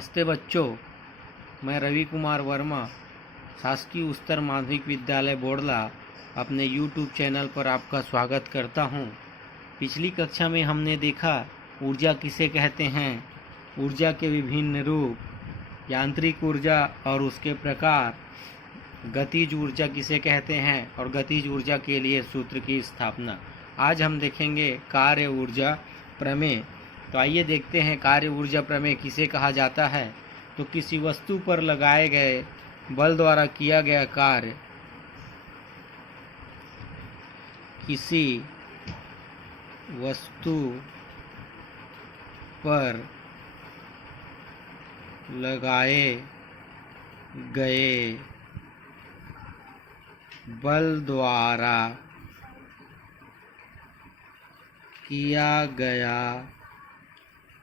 नमस्ते बच्चों, मैं रवि कुमार वर्मा शासकीय उच्चतर माध्यमिक विद्यालय बोड़ला अपने YouTube चैनल पर आपका स्वागत करता हूं। पिछली कक्षा में हमने देखा ऊर्जा किसे कहते हैं, ऊर्जा के विभिन्न रूप, यांत्रिक ऊर्जा और उसके प्रकार, गतिज ऊर्जा किसे कहते हैं और गतिज ऊर्जा के लिए सूत्र की स्थापना। आज हम देखेंगे कार्य ऊर्जा प्रमेय। तो आइए देखते हैं कार्य ऊर्जा प्रमेय किसे कहा जाता है। तो किसी वस्तु पर लगाए गए बल द्वारा किया गया कार्य किसी वस्तु पर लगाए गए बल द्वारा किया गया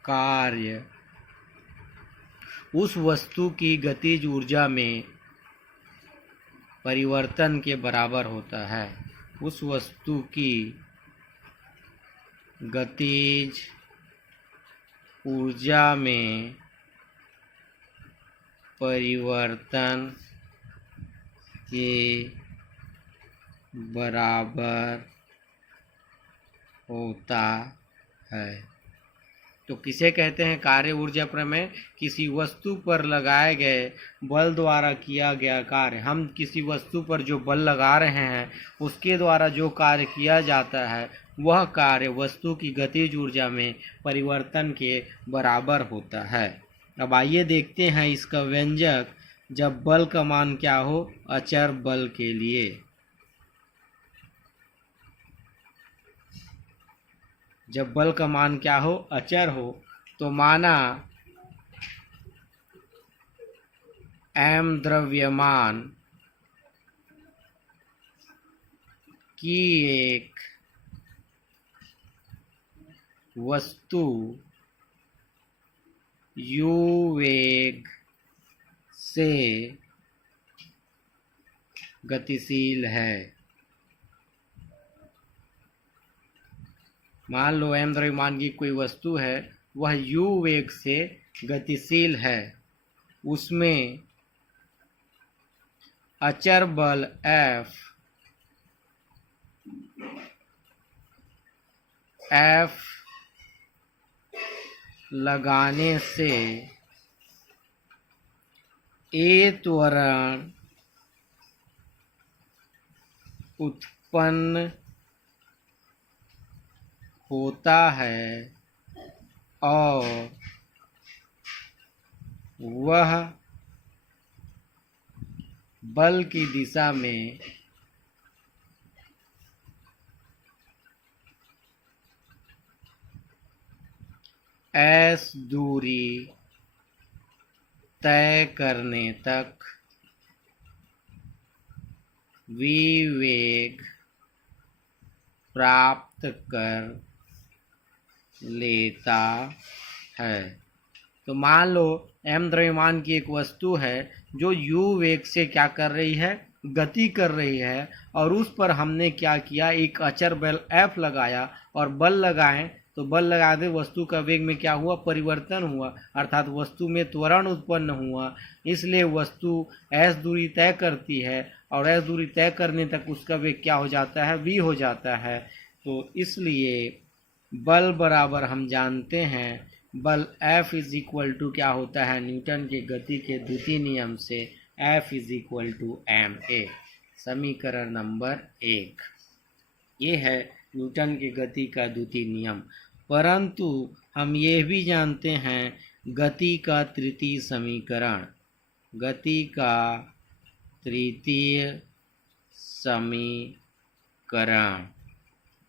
कार्य उस वस्तु की गतिज ऊर्जा में परिवर्तन के बराबर होता है। उस वस्तु की गतिज ऊर्जा में परिवर्तन के बराबर होता है। तो किसे कहते हैं कार्य ऊर्जा प्रमेय? किसी वस्तु पर लगाए गए बल द्वारा किया गया कार्य। हम किसी वस्तु पर जो बल लगा रहे हैं उसके द्वारा जो कार्य किया जाता है वह कार्य वस्तु की गतिज ऊर्जा में परिवर्तन के बराबर होता है। अब आइए देखते हैं इसका व्यंजक। जब बल का मान क्या हो अचर बल के लिए। जब बल का मान क्या हो अचर हो तो माना m द्रव्यमान की एक वस्तु u वेग से गतिशील है। मान लो m द्रव्यमान की कोई वस्तु है, वह u वेग से गतिशील है। उसमें अचर बल F लगाने से A त्वरण उत्पन्न होता है और वह बल की दिशा में s दूरी तय करने तक v वेग प्राप्त कर लेता है। तो मान लो m द्रव्यमान की एक वस्तु है जो u वेग से क्या कर रही है, गति कर रही है, और उस पर हमने क्या किया, एक अचर बल F लगाया और बल लगाएं तो बल लगाते वस्तु का वेग में क्या हुआ, परिवर्तन हुआ, अर्थात वस्तु में त्वरण उत्पन्न हुआ। इसलिए वस्तु s दूरी तय करती है और s दूरी तय करने तक उसका वेग क्या हो जाता है, v हो जाता है। तो इसलिए बल बराबर हम जानते हैं, बल F इज इक्वल टू क्या होता है, न्यूटन के गति के द्वितीय नियम से F is equal to ma। समीकरण नंबर 1 ये है न्यूटन के गति का द्वितीय नियम। परंतु हम ये भी जानते हैं गति का तृतीय समीकरण। गति का तृतीय समीकरण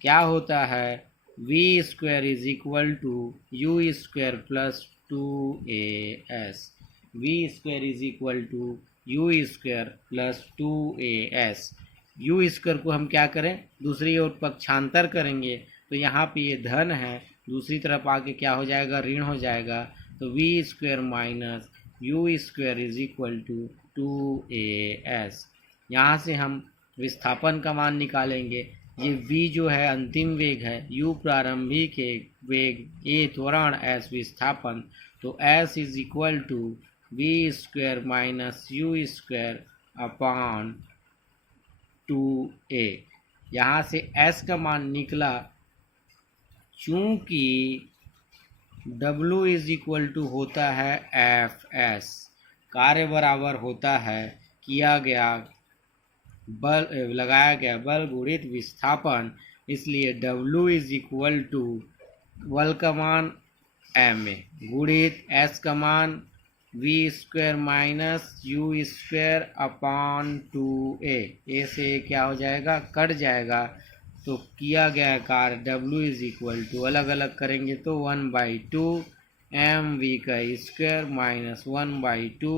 क्या होता है, v square is equal to u square plus 2as। v square is equal to u square plus 2as। u square को हम क्या करें, दूसरी ओर पक्षांतर करेंगे तो यहाँ पे ये धन है, दूसरी तरफ आके क्या हो जाएगा, ऋण हो जाएगा। तो v square minus u square is equal to 2as। यहाँ से हम विस्थापन का मान निकालेंगे। ये v जो है अंतिम वेग है, u प्रारंभिक वेग, a त्वरण, s विस्थापन। तो s is equal to v square minus u square upon 2a। यहाँ से s का मान निकला, चूंकि W इज इक्वल टू होता है एफ एस, कार्य बराबर होता है किया गया बल, लगाया गया बल गुणित विस्थापन। इसलिए W इज इक्वल टू बल का मान एम ए गुणित एस का मान v square minus u square upon 2a। ए से क्या हो जाएगा, कट जाएगा। तो किया गया कार्य W इज इक्वल टू, अलग अलग करेंगे तो 1/2 mv का स्क्वायर माइनस 1/2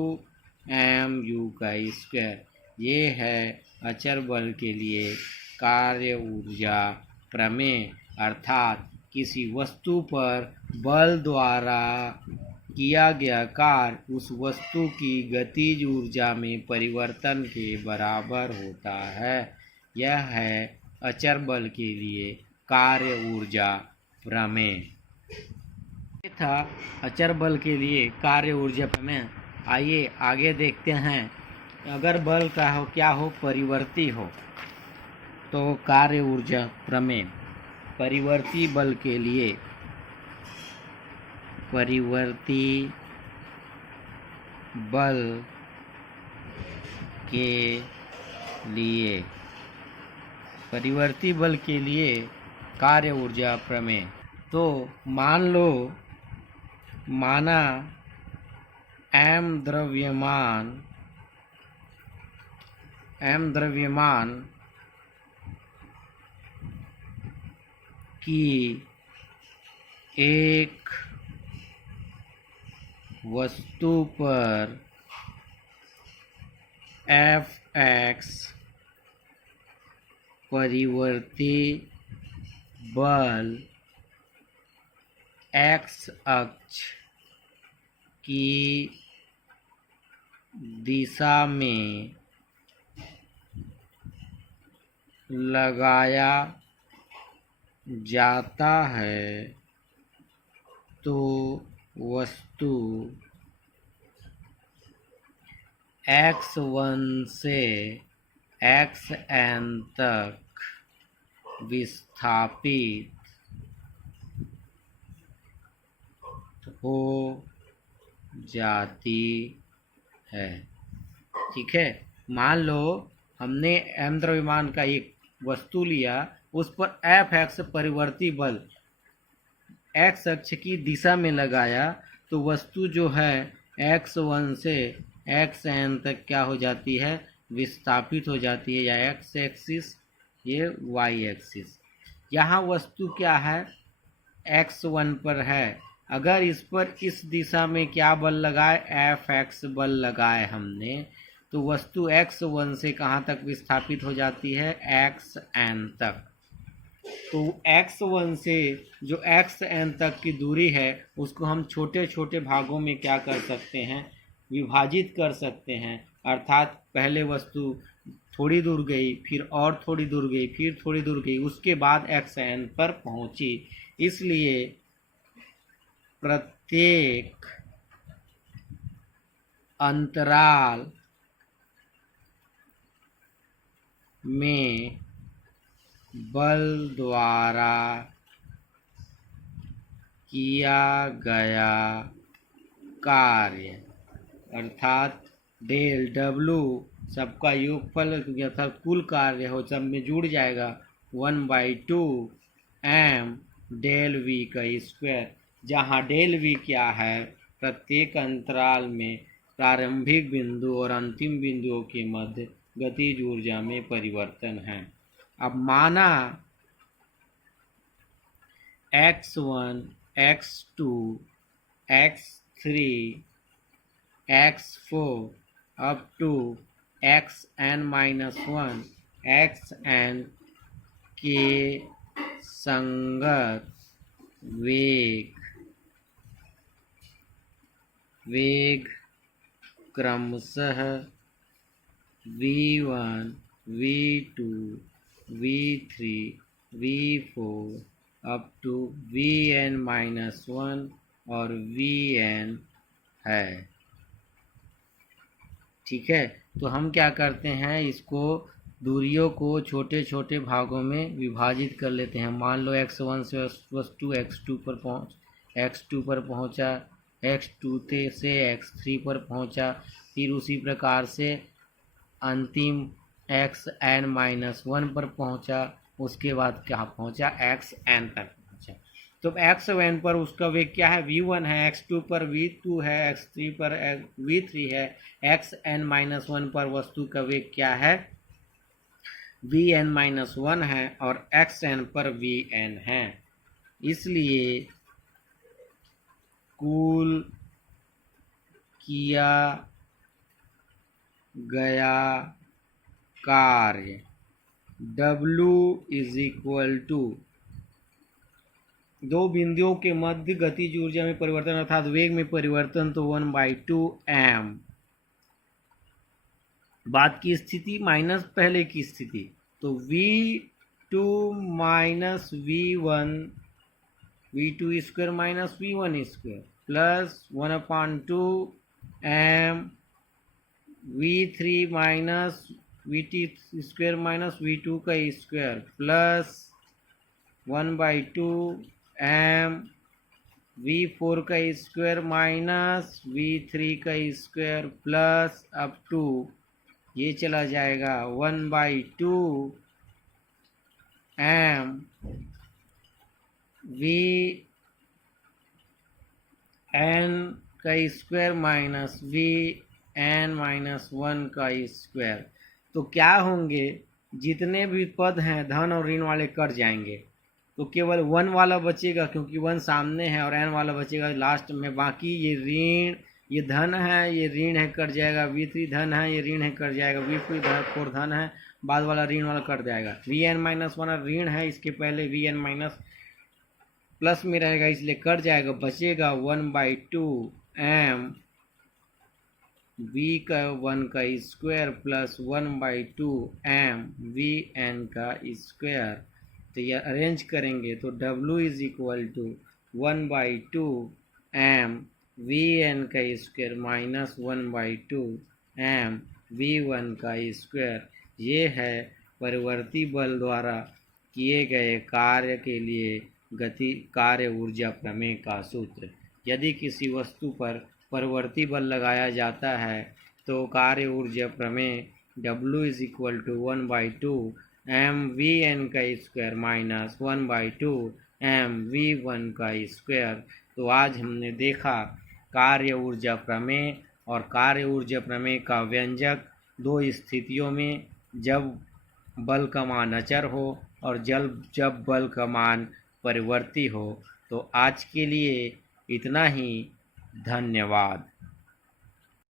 mu का स्क्वायर। ये है अचर बल के लिए कार्य ऊर्जा प्रमेय, अर्थात किसी वस्तु पर बल द्वारा किया गया कार्य उस वस्तु की गतिज ऊर्जा में परिवर्तन के बराबर होता है। यह है अचर बल के लिए कार्य ऊर्जा प्रमेय। ये था अचर बल के लिए कार्य ऊर्जा प्रमेय। आइए आगे देखते हैं, अगर बल का हो क्या हो, परिवर्ती हो, तो कार्य ऊर्जा प्रमेय। परिवर्ती बल के लिए, परिवर्ती बल के लिए, परिवर्ती बल के लिए कार्य ऊर्जा प्रमेय। तो मान लो, माना m द्रव्यमान की एक वस्तु पर Fx परिवर्ती बल x अक्ष की दिशा में लगाया जाता है, तो वस्तु x1 से xn तक विस्थापित हो जाती है। ठीक है, मान लो हमने m द्रव्यमान का एक वस्तु लिया, उस पर Fx परिवर्ती बल x अक्ष की दिशा में लगाया, तो वस्तु जो है x1 से xn तक क्या हो जाती है, विस्थापित हो जाती है, या x एक्सिस, ये y एक्सिस। यहाँ वस्तु क्या है, x1 पर है। अगर इस पर इस दिशा में क्या बल लगाए, Fx बल लगाए हमने, तो वस्तु x1 से कहाँ तक विस्थापित हो जाती है, xn तक। तो x1 से जो xn तक की दूरी है, उसको हम छोटे छोटे भागों में क्या कर सकते हैं, विभाजित कर सकते हैं। अर्थात पहले वस्तु थोड़ी दूर गई, फिर और थोड़ी दूर गई, फिर थोड़ी दूर गई, उसके बाद xn पर पहुंची। इसलिए प्रत्येक अंतराल में बल द्वारा किया गया कार्य, अर्थात डेल W सबका योगफल अर्थात कुल कार्य हो, सब में जुड़ जाएगा, 1/2 m डेल V का स्क्वायर। जहाँ डेल V क्या है, प्रत्येक अंतराल में प्रारंभिक बिंदु और अंतिम बिंदुओं के मध्य गतिज ऊर्जा में परिवर्तन है। अब माना x1, x2, x3, x4 up to xn-1 xn के संगत वेग क्रमशः v1, v2, V3 V4 up to Vn-1 और Vn है। ठीक है, तो हम क्या करते हैं, इसको दूरियों को छोटे छोटे भागों में विभाजित कर लेते हैं। मान लो x1 से वस्तु x2 पर पहुंचा, x2 से x3 पर पहुंचा, फिर उसी प्रकार से अंतिम xn-1 पर पहुंचा, उसके बाद क्या पहुंचा, xn तक पहुंचा। तो xn पर उसका वेग क्या है, v1 है, x2 पर v2 है, x3 पर v3 है, xn-1 पर वस्तु का वेग क्या है, vn-1 है और xn पर vn है। इसलिए कुल किया गया कार्य W इज इक्वल टू दो बिंदुओं के मध्य गतिज ऊर्जा में परिवर्तन अर्थात वेग में परिवर्तन, तो 1/2 m। बाद की स्थिति माइनस पहले की स्थिति, तो v2 minus v1 v2 square minus v1 square plus 1/2 m v3 minus v2 square minus v2 का स्क्वायर प्लस 1/2 m v4 का स्क्वायर माइनस v3 का स्क्वायर प्लस अप टू ये चला जाएगा 1/2 m v n का स्क्वायर माइनस vn-1 का square. तो क्या होंगे, जितने भी पद हैं धन और ऋण वाले कट जाएंगे, तो केवल 1 वाला बचेगा क्योंकि 1 सामने है, और n वाला बचेगा लास्ट में। बाकी ये ऋण, ये धन है, ये ऋण है, कट जाएगा। v3 धन है, ये ऋण है, कट जाएगा। v4 धन है, बाद वाला ऋण वाला कट जाएगा। vn-1 ऋण है, इसके पहले vn- प्लस में रहेगा, इसलिए कट जाएगा, बचेगा 1/2 m v1 का स्क्वायर प्लस 1/2 m vn का स्क्वायर। तो ये अरेंज करेंगे तो W is equal to 1/2 m vn का स्क्वायर माइनस 1/2 m v1 का स्क्वायर। ये है परिवर्ती बल द्वारा किए गए कार्य के लिए गति कार्य ऊर्जा प्रमेय का सूत्र। यदि किसी वस्तु पर परिवर्ती बल लगाया जाता है तो कार्य ऊर्जा प्रमेय W is equal to 1/2 m vn का स्क्वायर माइनस 1/2 m v1 का स्क्वायर। तो आज हमने देखा कार्य ऊर्जा प्रमेय और कार्य ऊर्जा प्रमेय का व्यंजक दो स्थितियों में, जब बल का मान अचर हो और जब बल का मान परिवर्ती हो। तो आज के लिए इतना ही, धन्यवाद।